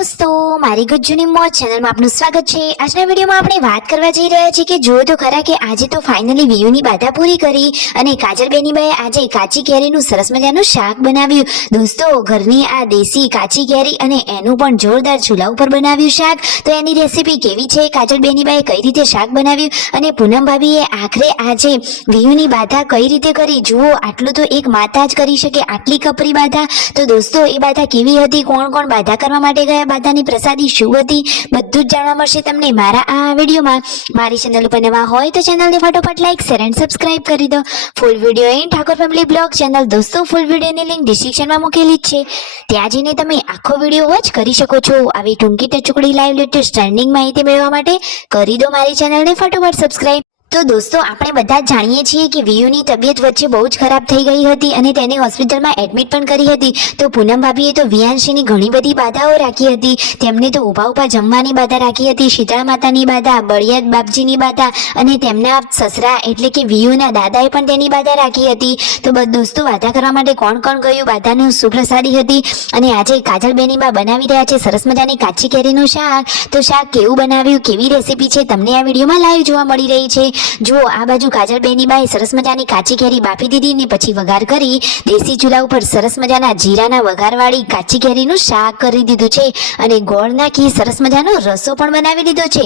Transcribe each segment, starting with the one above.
दोस्तों मारी गुज्जुनी मौज चैनल में आपનું સ્વાગત છે। આજના વિડિયોમાં આપણે વાત કરવા જઈ રહ્યા છીએ કે જો તો ખરા કે આજે તો ફાઇનલી વિયુની બાધા પૂરી કરી અને કાજલબેનીબાએ આજે કાચી કેરીનું સરસ મજાનું શાક બનાવ્યું। દોસ્તો ઘરની આ દેશી કાચી કેરી અને એનું પણ જોરદાર ચૂલા ઉપર બનાવ્યું શાક। તો એની રેસીપી કેવી છે, કાજલબેનીબાએ કઈ રીતે શાક બનાવ્યું અને પૂનમ ભાભીએ આખરે આજે વિયુની બાધા કઈ રીતે કરી, જુઓ આટલું તો એક માતા જ કરી શકે, આટલી કપરી બાધા। તો દોસ્તો એ બાધા કેવી હતી, કોણ કોણ બાધા કરવા માટે ગયા, બાધાની પ્રસાદી શું હતી, બધું જ જાણવા મળશે તમને મારા આ વિડીયોમાં। મારી ચેનલ ઉપર નવા હોય તો ચેનલને ફટોફટ લાઈક શેર એન્ડ સબસ્ક્રાઇબ કરી દો। Full video and Thakor family blog channel દોસ્તો ફૂલ વિડીયોની લિંક ડિસ્ક્રિપ્શનમાં મૂકેલી જ છે, ત્યાં જઈને તમે આખો વિડીયો વોચ કરી શકો છો। આવી ટૂંકી ટચુકડી લાઈવ લેટેસ્ટ ટ્રેન્ડિંગ માહિતી મેળવવા માટે કરી દો મારી ચેનલને ફટોફટ સબસ્ક્રાઇબ। તો દોસ્તો આપણે બધા જ જાણીએ છીએ કે વિયુની તબિયત વચ્ચે બહુ જ ખરાબ થઈ ગઈ હતી અને તેને હોસ્પિટલમાં એડમિટ પણ કરી હતી। તો પૂનમ ભાભીએ તો વિયાંશીની ઘણી બધી બાધાઓ રાખી હતી, તેમને તો ઊભા ઊભા જમવાની બાધા રાખી હતી, શીતળા માતાની બાધા, બળિયાદ બાપજીની બાધા અને તેમના સસરા એટલે કે વિયુના દાદાએ પણ તેની બાધા રાખી હતી। તો દોસ્તો બાધા કરવા માટે કોણ કોણ ગયું, બાધાનું સુપ્રસાદી હતી અને આજે કાજલબેનીબા બનાવી રહ્યા છે સરસ મજાની કાચી કેરીનું શાક। તો શાક કેવું બનાવ્યું, કેવી રેસીપી છે તમને આ વિડીયોમાં લાઈવ જોવા મળી રહી છે। જુઓ આ બાજુ કાજલબેનીબાએ સરસ મજાની કાચી કેરી બાફી દીધી ને પછી વઘાર કરી દેશી ચૂલા ઉપર સરસ મજાના જીરાના વઘારવાળી કાચી કેરીનું શાક કરી દીધું છે અને ગોળ નાખી સરસ મજાનો રસો પણ બનાવી લીધો છે।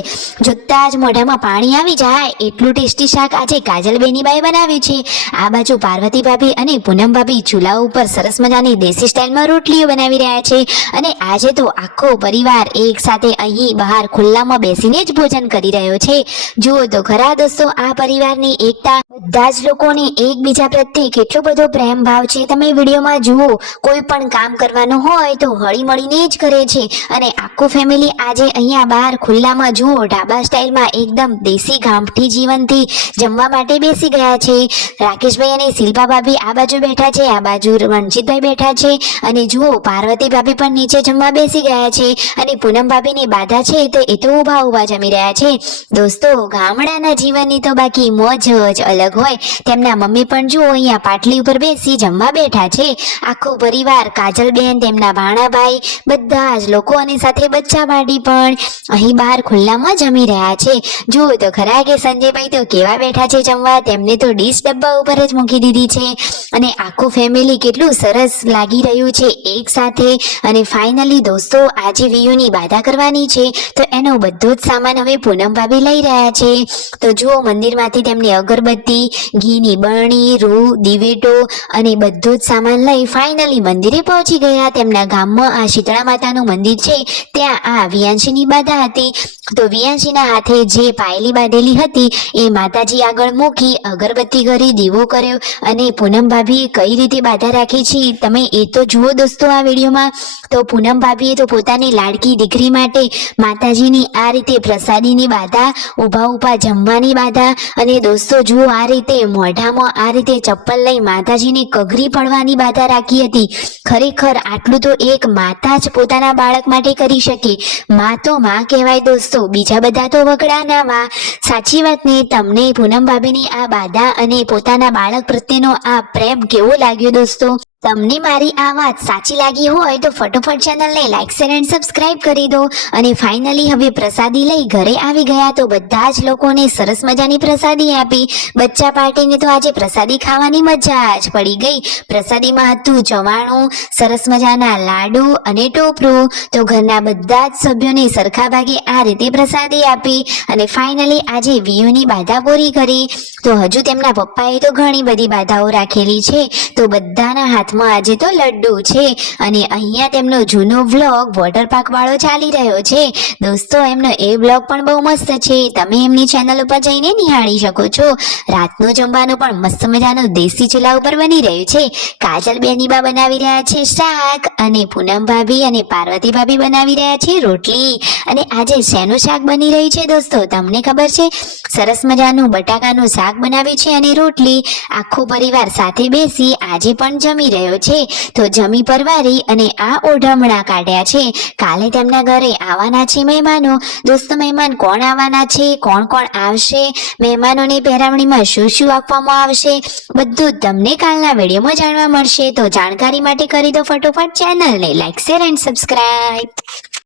જોતા જ મોઢામાં પાણી આવી જાય એટલું ટેસ્ટી શાક આજે કાજલબેનીબાએ બનાવ્યું છે। આ બાજુ પાર્વતી ભાભી અને પૂનમ ભાભી ચૂલા ઉપર સરસ મજાની દેશી સ્ટાઇલમાં રોટલીઓ બનાવી રહ્યા છે અને આજે તો આખો પરિવાર એક સાથે અહીં બહાર ખુલ્લામાં બેસીને જ ભોજન કરી રહ્યો છે। જુઓ તો ખરા દોસ્તો આ પરિવારની એકતા, બધા જ લોકોને એકબીજા પ્રત્યે કેટલો બધો પ્રેમ ભાવ છે તમે વિડીયોમાં જુઓ। કોઈ પણ કામ કરવાનું હોય તો હળી મળીને જ કરે છે અને આખું ફેમિલી આજે અહીંયા બહાર ખુલ્લામાં જુઓ ઢાબા સ્ટાઇલમાં એકદમ દેશી ગામઠી જીવનથી જમવા માટે બેસી ગયા છે। રાકેશભાઈ અને શિલ્પા ભાભી આ બાજુ બેઠા છે, આ બાજુ રણજીતભાઈ બેઠા છે અને જુઓ પાર્વતી ભાભી પણ નીચે જમવા બેસી ગયા છે અને પૂનમ ભાભીની બાધા છે તો એ તો ઊભા ઊભા જમી રહ્યા છે। દોસ્તો ગામડાના જીવનની તો બાકી મોજ જ અલગ હોય। તેમના મમ્મી પણ જુઓ અહીંયા પાટલી ઉપર બેસી જમવા બેઠા છે, આખો પરિવાર કાજલબેન, તેમના ભાણાભાઈ, બધા જ લોકો અને સાથે બચ્ચા બાડી પણ અહીં બહાર ખુલ્લામાં જમી રહ્યા છે। જુઓ તો ખરા કે સંજયભાઈ તો કેવા બેઠા છે જમવા, તેમને તો ડીશ ડબ્બા ઉપર જ મૂકી દીધી છે અને આખું ફેમિલી કેટલું સરસ લાગી રહ્યું છે એક સાથે। અને ફાઇનલી દોસ્તો આજે વિયુની બાધા કરવાની છે તો એનો બધો જ સામાન હવે પૂનમ ભાભી લઈ રહ્યા છે। તો જુઓ મંદિરમાંથી તેમને અગરબત્તી, ઘીની બરણી, રૂ, દિવેટો અને બધો જ સામાન લઈ ફાઇનલી મંદિરે પહોંચી ગયા। તેમના ગામમાં આ શીતળા માતાનું મંદિર છે ત્યાં આ વિયાંશીની બાધા હતી તો વિયાંશીના હાથે જે પાયલી બાંધેલી હતી એ માતાજી આગળ મૂકી અગરબત્તી કરી, દીવો કર્યો અને પૂનમ ભાભીએ કઈ રીતે બાધા રાખી છે તમે એ તો જુઓ દોસ્તો આ વિડીયોમાં। તો પૂનમ ભાભીએ તો પોતાની લાડકી દીકરી માટે માતાજીની આ રીતે પ્રસાદીની બાધા, ઊભા ઊભા જમવાની બાધા અને દોસ્તો જુઓ આ રીતે મોઢામાં આ રીતે ચપ્પલ લઈ માતાજીને કગરી પડવાની બાધા રાખી હતી। ખરેખર આટલું તો એક માતા જ પોતાના બાળક માટે કરી શકે, માં તો માં કહેવાય દોસ્તો, બીજા બધા તો વગડા ના વા। સાચી વાત ને? તમને પૂનમ ભાભીની આ બાધા અને પોતાના બાળક પ્રત્યેનો આ પ્રેમ કેવો લાગ્યો દોસ્તો? તમને મારી આ વાત સાચી લાગી હોય તો ફટોફટ ચેનલને લાઈક શેર એન્ડ સબસ્ક્રાઇબ કરી દો। અને ફાઇનલી હવે પ્રસાદી લઈ ઘરે આવી ગયા તો બધા જ લોકોને સરસ મજાની પ્રસાદી આપી। બચ્ચા પાર્ટીને તો આજે પ્રસાદી ખાવાની મજા જ પડી ગઈ। પ્રસાદીમાં હતું ચવાણું, સરસ મજાના લાડુ અને ટોપરું। તો ઘરના બધા જ સભ્યોને સરખા ભાગે આ રીતે પ્રસાદી આપી અને ફાઇનલી આજે વિયુની બાધા પૂરી કરી। તો હજુ તેમના પપ્પાએ તો ઘણી બધી બાધાઓ રાખેલી છે તો બધાના હાથમાં આજે તો લડ્ડુ છે અને અહીંયા તેમનો જૂનો વ્લોગ વોટર પાર્ક વાળો ચાલી રહ્યો છે દોસ્તો। એમનો એ વ્લોગ પણ બહુ મસ્ત છે, તમે એમની ચેનલ ઉપર જઈને નિહાળી શકો છો। રાતનું જમવાનું પણ મસ્ત મજાનું દેશી ચૂલા ઉપર બની રહ્યું છે। કાજલબેનીબા બનાવી રહ્યા છે શાક અને પૂનમ ભાભી અને પાર્વતી ભાભી બનાવી રહ્યા છે રોટલી। અને આજે શેનું શાક બની રહ્યું છે દોસ્તો તમને ખબર છે? સરસ મજાનું બટાકાનું શાક બનાવ્યું છે અને રોટલી। આખો પરિવાર સાથે બેસી આજે પણ જમી રહ્યો છે। તો જમી પરવારી અને આ ઓઢમણા કાઢ્યા છે, કાલે તેમના ઘરે આવવાના છે મહેમાનો। દોસ્તો મહેમાન કોણ આવવાના છે, કોણ કોણ આવશે, મહેમાનોની પહેરામણીમાં શું શું આપવામાં આવશે, બધું તમને કાલના વિડીયોમાં જાણવા મળશે। તો જાણકારી માટે કરી દો ફટોફટ ચેનલને લાઈક શેર એન્ડ સબસ્ક્રાઇબ।